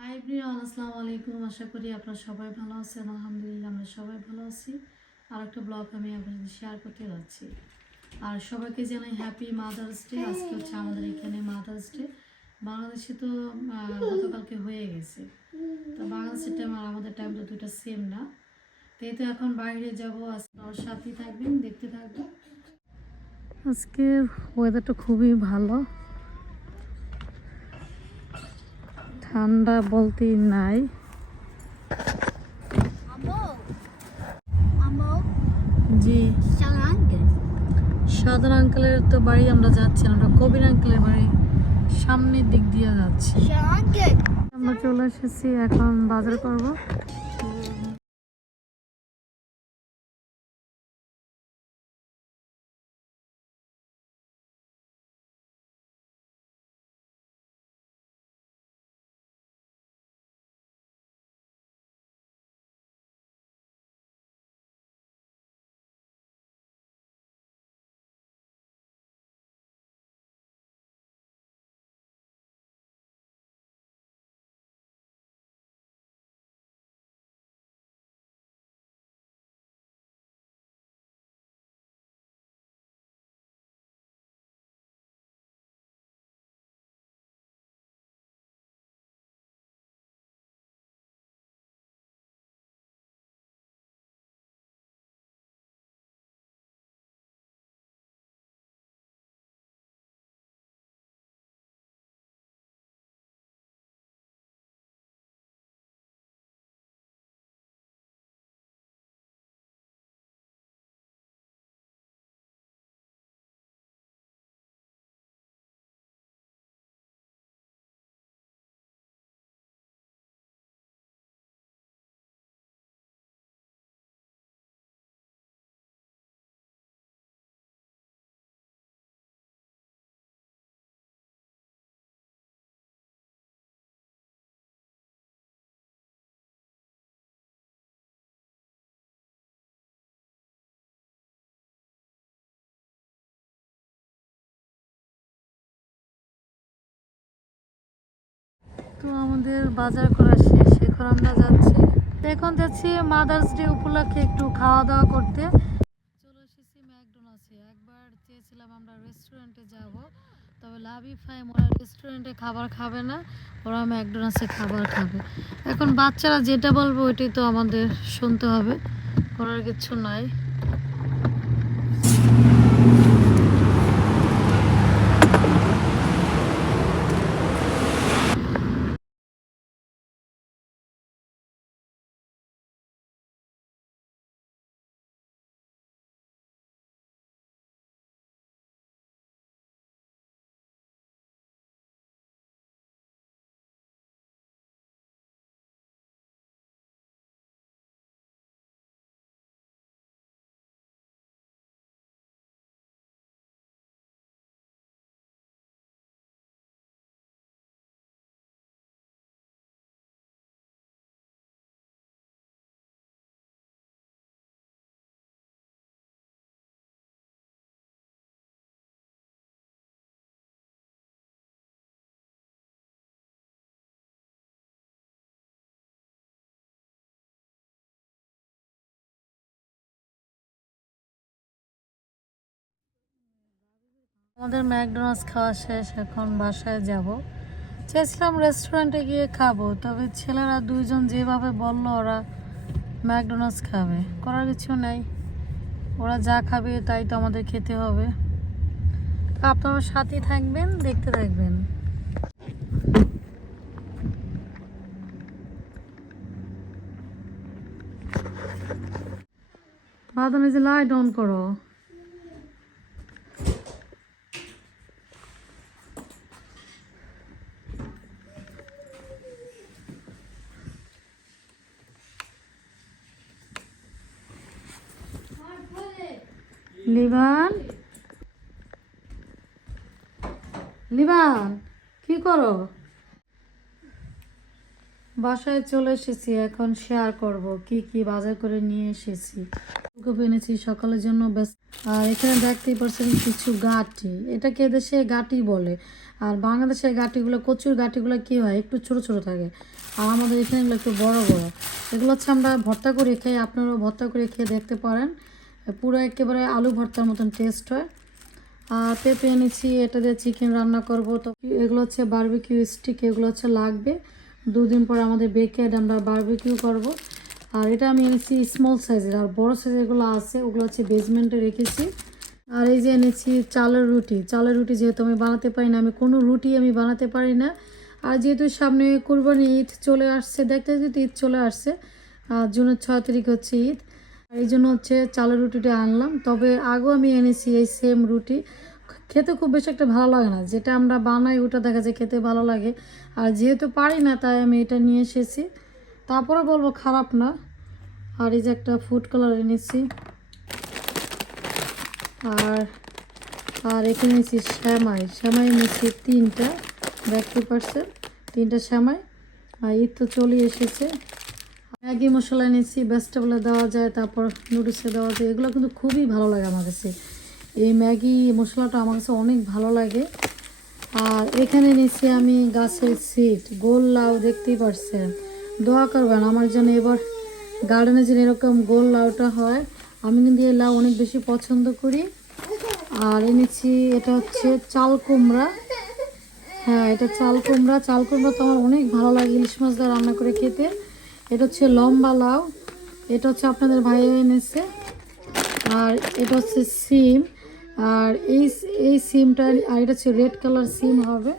High Priyan আসসালামু আলাইকুম। আশা করি আপনারা সবাই ভালো আছেন। আলহামদুলিল্লাহ আমরা সবাই ভালো আছি। আর একটা ব্লগ আমি আপনাদের শেয়ার করতে যাচ্ছি। আর সবাইকে জানাই হ্যাপি মাদার্স ডে আজকে হচ্ছে আমাদের এখানে মাদার্স ডে বাংলাদেশে তো গতকালকে হয়ে গেছে। তো বাংলাদেশের টাইম আর আমাদের টাইম তো দুটো সেম না। তাই তো এখন বাইরে যাব। আমার সাথেই থাকবেন দেখতে থাকবেন। আজকের ওয়েদারটা খুবই ভালো। ঠান্ডা বলতেই নাই. জি Sarangel. আঙ্কেলের তো বাড়ি আমরা যাচ্ছি আমরা কবির আঙ্কেলের বাড়ি সামনের দিক দিয়ে যাচ্ছি আমরা চলে এসেছি এখন বাজার করব তো আমাদের বাজার করা শেষ, এখন আমরা যাচ্ছি। এখন যাচ্ছি মাদার্স ডে উপলক্ষে একটু খাওয়া দাওয়া করতে। চলে এসেছি ম্যাকডোনাল্ডসে একবার চেয়েছিলাম আমরা রেস্টুরেন্টে যাব, তবে লাভি ফাইম ওরা রেস্টুরেন্টে খাবার খাবে না, ওরা ম্যাকডোনাল্ডসে খাবার খাবে। এখন বাচ্চারা যেটা বলব ওইটাই তো আমাদের শুনতে হবে। করার কিছু নাই। আমাদের ম্যাকডোনাল্ডস খাওয়া শেষ, এখন বাসায় যাব। চেয়েছিলাম রেস্টুরেন্টে গিয়ে খাব, তবে ছেলেরা দুইজন যেভাবে বলল, ওরা ম্যাকডোনাল্ডস খাবে। করার কিছু নেই। ওরা যা খাবে তাই তো আমাদের খেতে হবে। আপনারা সাথেই থাকবেন, দেখতে থাকবেন। বাদামে যে লাইট অন করো। লিবান? লিবান, কি করো? বাসায় চলে এসেছি, এখন শেয়ার করব কি কি বাজার করে নিয়ে এসেছি। ফুলকপি এনেছি, সকালের জন্য আর এখানে দেখতেই পারছেন কিছু গাটি। এটাকে দেশে গাটি বলে? আর বাংলাদেশের গাটিগুলো, কচুর গাটিগুলো কি হয়? একটু ছোট ছোট থাকে। আর আমাদের এখানে একটু বড় বড়। এগুলো হচ্ছে আমরা ভর্তা করে খাই, আপনারাও ভর্তা করে খেয়ে দেখতে পারেন। পুরো একেবারে আলু ভর্তার মতন টেস্ট হয়। আর পেঁপে এনেছি, এটা দিয়ে চিকেন রান্না করব। তো এগুলো হচ্ছে বারবিকিউ স্টিক এগুলো হচ্ছে লাগবে। দুদিন পরে আমাদের বেকেড আমরা বারবিকিউ করব। আর এটা আমি এনেছি স্মল সাইজের আর বড় সাইজের এগুলো আছে, ওগুলো হচ্ছে বেসমেন্টে রেখেছি। আর এই যে এনেছি চালের রুটি চালের রুটি যেহেতু আমি বানাতে পারি না, আমি কোনো রুটি আমি বানাতে পারি না। আর যেহেতু সামনে কোরবানি ঈদ চলে আসছে, দেখতে দেখতে ঈদ চলে আসছে আর জুনের ছয় তারিখ হচ্ছে ঈদ। এই জন্য হচ্ছে চালের রুটিটা আনলাম। তবে আগেও আমি এনেছি এই সেম রুটি। খেতে খুব বেশি একটা ভালো লাগে না। যেটা আমরা বানাই ওটা দেখা যায় খেতে ভালো লাগে। আর যেহেতু পারি না, তাই আমি এটা নিয়ে এসেছি। তারপরে বলব খারাপ না। আর এই যে একটা ফুড কালার এনেছি। আর আর এখানে নিয়েছি শ্যামাই। শ্যামাই নিয়েছি তিনটা দেখতে পারছেন তিনটা শ্যামাই। আর ঈদ তো চলে এসেছে। ম্যাগি মশলা নিয়েছি, ভেজিটেবলে দেওয়া যায়, তারপর নুডলসে দেওয়া যায়, এগুলো কিন্তু খুবই ভালো লাগে আমার কাছে। এই ম্যাগি মশলাটা আমার কাছে অনেক ভালো লাগে। আর এখানে নিয়েছি আমি গাছের সিট গোল লাউ, দেখতেই পারছেন। দোয়া করবেন, আমার জন্য এবার গার্ডেনে যেন এরকম গোল লাউটা হয়। আমি কিন্তু এই লাউ অনেক বেশি পছন্দ করি। আর এনেছি এটা হচ্ছে চাল কুমড়া। হ্যাঁ এটা চাল কুমড়া। চাল কুমড়া তো আমার অনেক ভালো লাগে, ইলিশ মাছ দিয়ে রান্না করে খেতে। এটা হচ্ছে লম্বা লাউ, এটা হচ্ছে আপনাদের ভাইয়া এনেছে, আর এটা হচ্ছে সিম, আর এই এই সিমটা, আর এটা হচ্ছে রেড কালার সিম হবে।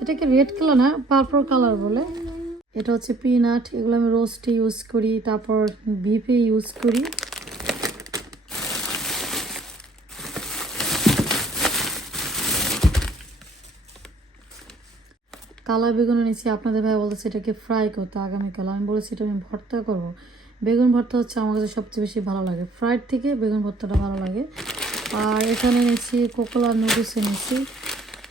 এটাকে রেড কালার না, পার্পল কালার বলে। এটা হচ্ছে পিনাট, এগুলো আমি রোস্টে ইউজ করি, তারপর বিফে ইউজ করি। কালা বেগুন এনেছি আপনাদের ভাই বলতেছে এটাকে ফ্রাই করতে আগামীকাল। আমি বলেছি এটা আমি ভর্তা করব। বেগুন ভর্তা হচ্ছে আমার কাছে সবচেয়ে বেশি ভালো লাগে। ফ্রাইড থেকে বেগুন ভর্তাটা ভালো লাগে। আর এখানে নিয়েছি কোকোলা নুডলস এনেছি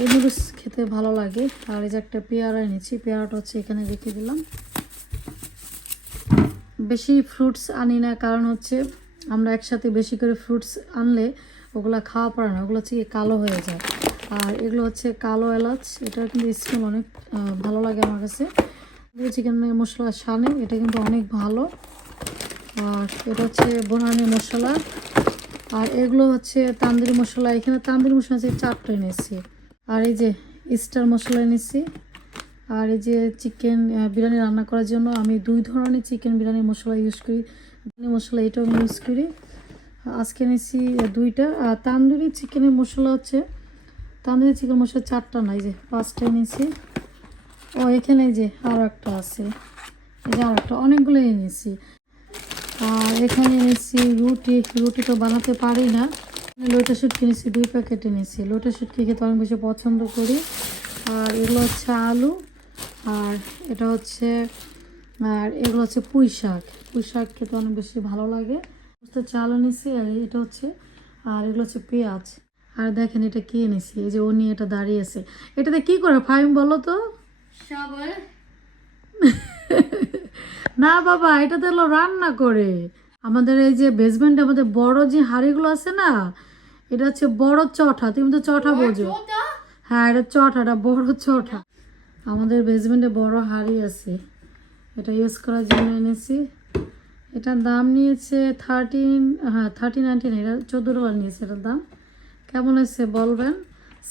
এই নুডলস খেতে ভালো লাগে। আর এই যে একটা পেয়ারা এনেছি, পেয়ারাটা হচ্ছে এখানে রেখে দিলাম। বেশি ফ্রুটস আনি না, কারণ হচ্ছে আমরা একসাথে বেশি করে ফ্রুটস আনলে ওগুলো খাওয়া পড়ে না। ওগুলো হচ্ছে কালো হয়ে যায়। আর এগুলো হচ্ছে কালো এলাচ। এটা কিন্তু স্মেল অনেক ভালো লাগে আমার কাছে। চিকেন মশলা সানে এটা কিন্তু অনেক ভালো। আর এটা হচ্ছে বোনানি মশলা। আর এগুলো হচ্ছে তান্দুরি মশলা। এখানে তান্দুরি মশলা আছে চারটে এনেছি। আর এই যে স্টার মশলা এনেছি। আর এই যে চিকেন বিরিয়ানি রান্না করার জন্য আমি দুই ধরনের চিকেন বিরিয়ানি মশলা ইউজ করি। মশলা এটাও আমি ইউজ করি। আজকে এনেছি দুইটা। আর তান্দুরি চিকেনের মশলা হচ্ছে তান্দুরি চিকেন মশলা চারটা নাই যে পাঁচটা এনেছি। ও, এখানে যে আরও একটা আছে। এই যে আর একটা অনেকগুলো এনেছি। আর এখানে এনেছি রুটি রুটি তো বানাতে পারি না। লোটা শুট কিনেছি দুই প্যাকেট এনেছি। লোটা শুট খেতে অনেক বেশি পছন্দ করি। আর এগুলো হচ্ছে আলু, আর এটা হচ্ছে, আর এগুলো হচ্ছে পুঁই শাক। পুঁই শাক খেতে অনেক বেশি ভালো লাগে। তো চাল এনেছি, আর এটা হচ্ছে, আর এগুলো হচ্ছে পেঁয়াজ। আর দেখেন এটা কি এনেছি? এই যে ও নিয়ে এটা দাঁড়িয়ে আছে। এটাতে কি করে? ফাইম বলো তো। না বাবা এটা তো হলো রান্না করে। আমাদের এই যে বেসমেন্টে আমাদের বড় যে হাঁড়িগুলো আছে না এটা হচ্ছে বড় চঠা। তুমি তো চঠা বোঝো। হ্যাঁ এটা চঠাটা বড় চঠা। আমাদের বেসমেন্টে বড় হাঁড়ি আছে। এটা ইউজ করার জন্য এনেছি। এটার দাম নিয়েছে থার্টিন হ্যাঁ থার্টি নাইনটিন এটা চোদ্দ ডলার নিয়েছে এটার দাম। কেমন হয়েছে বলবেন?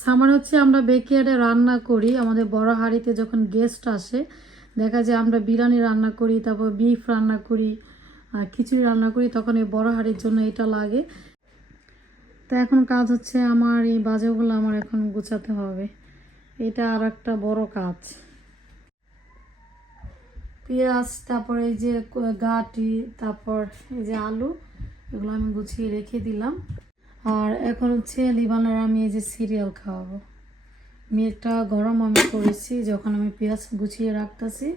সামার হচ্ছে আমরা বেকিয়ারে রান্না করি, আমাদের বড় হাঁড়িতে যখন গেস্ট আসে, দেখা যায় আমরা বিরিয়ানি রান্না করি, তারপর বিফ রান্না করি খিচুড়ি রান্না করি, তখন এই বড় হাঁড়ির জন্য এটা লাগে। তো এখন কাজ হচ্ছে আমার, এই বাজারগুলো আমার এখন গুছাতে হবে। এটা আর একটা বড় কাজ। পেঁয়াজ, তারপর এই যে গাটি, তারপর এই যে আলু, এগুলো আমি গুছিয়ে রেখে দিলাম। আর এখন হচ্ছে লিবানের আমি এই যে সিরিয়াল খাওয়াবো। মেয়েটা গরম আমি করেছি, যখন আমি পেঁয়াজ গুছিয়ে রাখতেছি।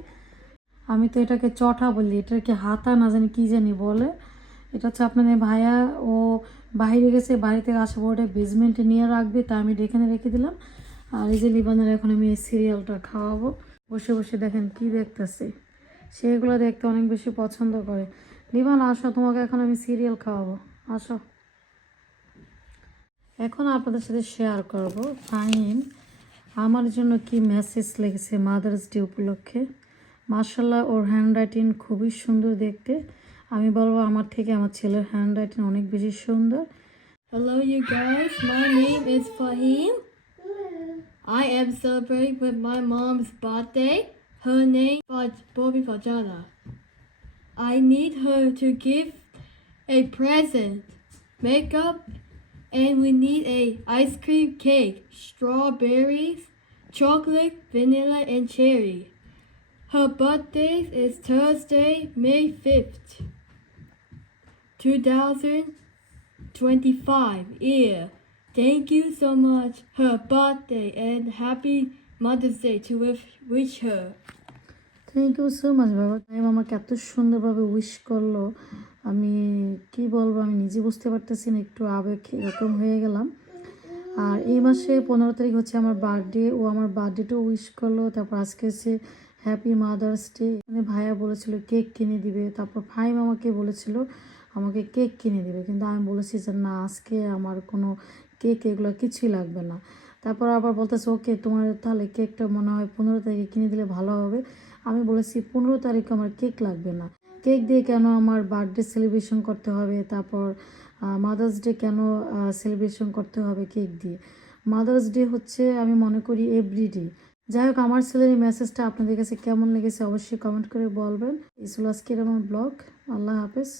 আমি তো এটাকে চটা বলি, এটাকে হাতা না জানি কী জানি বলে। এটা হচ্ছে আপনাদের ভাইয়া, ও বাইরে গেছে, বাড়ি থেকে আসা পরে বেসমেন্টে নিয়ে রাখবে, তা আমি এখানে রেখে দিলাম। আর এই যে লিবানের এখন আমি এই সিরিয়ালটা খাওয়াবো। বসে বসে দেখেন কি দেখতেছে। সেগুলো দেখতে অনেক বেশি পছন্দ করে। লিবান, আসো, তোমাকে এখন আমি সিরিয়াল খাওয়াবো। আসো। এখন আপনাদের সাথে শেয়ার করব ফাহিম, আমার জন্য কি মেসেজ লিখেছে মাদার্স ডে উপলক্ষে? মার্শাল্লাহ ওর হ্যান্ড রাইটিং খুবই সুন্দর দেখতে। আমি বলব, আমার থেকে আমার ছেলের হ্যান্ডরাইটিং অনেক বেশি সুন্দর। Hello you guys my name is Fahim I am celebrating with my mom's birthday her name ফাজ Bobby Farzana I need her to give a present makeup and we need a ice cream cake, strawberries, chocolate, vanilla, and cherry. Her birthday is Thursday, May 5th, 2025. Yeah. Thank you so much. Her birthday and happy Mother's Day to wish, wish her. Thank you so much বাবা time আমাকে এত সুন্দরভাবে wish করলো আমি কি বলব, আমি নিজে বুঝতে পারতেছি না, একটু আবেগ এরকম হয়ে গেলাম। আর এই মাসে পনেরো তারিখ হচ্ছে আমার বার্থডে ও আমার বার্থডেটাও উইশ করল, তারপর আজকে হচ্ছে হ্যাপি মাদার্স ডে মানে ভাইয়া বলেছিল কেক কিনে দিবে, তারপর ফাইম আমাকে বলেছিল আমাকে কেক কিনে দিবে, কিন্তু আমি বলেছি যে না, আজকে আমার কোনো কেক এগুলো কিছুই লাগবে না। তারপর আবার বলতেছে, ওকে, তোমার তাহলে কেকটা মনে হয় পনেরো তারিখে কিনে দিলে ভালো হবে। আমি বলেছি, পনেরো তারিখ আমার কেক লাগবে না। কেক দিয়ে কেন আমার বার্থডে সেলিব্রেশন করতে হবে? তারপর মাদার্স ডে কেন সেলিব্রেশন করতে হবে কেক দিয়ে? মাদার্স ডে হচ্ছে, আমি মনে করি এভরি ডে যাই হোক, আমার ছেলের এই মেসেজটা আপনাদের কাছে কেমন লেগেছে অবশ্যই কমেন্ট করে বলবেন। ইসুল আজকের আমার ব্লগ আল্লাহ হাফেজ।